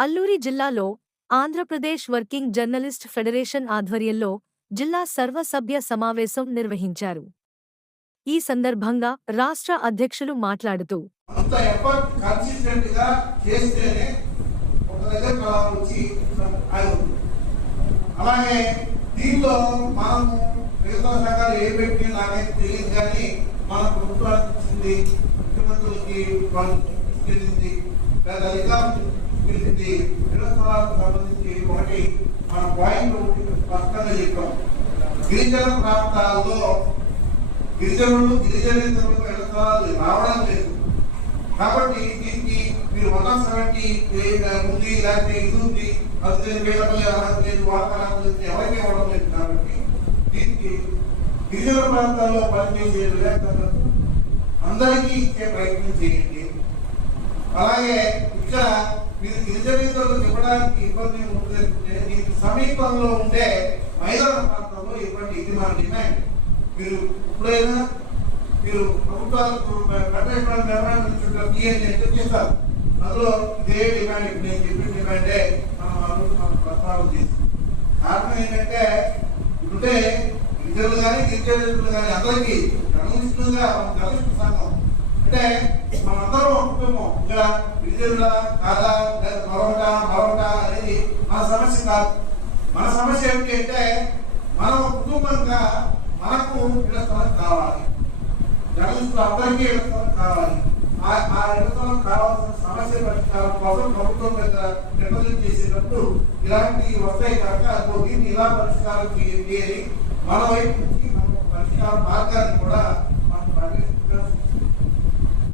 అల్లూరి జిల్లాలో Andhra Pradesh working journalist federation ఆధ్వర్యంలో జిల్లా సర్వసభ్య సమావేశం నిర్వహించారు. ఈ సందర్భంగా రాష్ట్ర అధ్యక్షులు మాట్లాడుతూ అలాగే దీనిలో మనము మిగతా సంఘాలు ఏ పెట్టి నాకైతే తెలియదు కానీ మన ప్రభుత్వానికి ఇచ్చింది ముఖ్యమంత్రులకి వాళ్ళు లేదా అధికారులు తీసుకెళ్ళింది నిరసనలకు సంబంధించి ఒకటి మన పాయింట్ స్పష్టంగా చెప్పాం. గిరిజన ప్రాంతాల్లో గిరిజనులు గిరిజనేతరులకు నిరసనలు రావడం లేదు. కాబట్టి దీనికి మీరు వన్ సెవెంటీ ఉంది లేకపోతే ఇది ఉంది అది లేదు వేలపల్లి అర్హత లేదు వాహనాలు లేదు ఎవరికి ఇవ్వడం లేదు కాబట్టి దీనికి గిరిజన ప్రాంతాల్లో పనిచేసే విలేకరులకు అందరికీ ఇచ్చే ప్రయత్నం చేయండి. అలాగే ఇక్కడ మీరు గిరిజనేతరులకు ఇవ్వడానికి ఇబ్బంది ఉంటుందంటే దీనికి సమీపంలో ఉండే మైదాన ప్రాంతంలో ఇటువంటి ఇది మన డిమాండ్. మీరు ఎప్పుడైనా మీరు ప్రభుత్వాలకు ఫెడరేషన్ మెమరాండం తీయండి ఎందుకు చేస్తారు. అందులో ఇదే డిమాండ్. ఇప్పుడు నేను చెప్పిన డిమాండే మనం అభివృద్ధి మనం ప్రస్తావన చేసి కారణం ఏంటంటే ఇప్పుడే గిరిజనులు కానీ గిరిజనులు కానీ అందరికీ కమ్యూనిస్టులుగా మనం కమ్యూనిస్ట్ సంఘం అంటే మనందరం అనుకుంటాము కుటుంబం ఇక్కడ గిరిజనుల కాదా లేదా మరొకట మరొకట అనేది మన సమస్య కాదు. మన సమస్య ఏమిటి అంటే మనం కుటుంబంగా మనకు ఇళ్ళ కావాలి. జర్నలిస్టులు అందరికీ ఇళ్ళ కావాలి. ఆ ఆ ఇళ్ళ కావాల్సిన సమస్య పరిష్కారం కోసం ప్రభుత్వం మీద నిర్ణయం చేసేటప్పుడు ఇలాంటివి వస్తాయి కనుక దీన్ని ఇలా పరిష్కారం చేయండి అని మన వైపు నుంచి మనం పరిష్కార మార్గాన్ని కూడా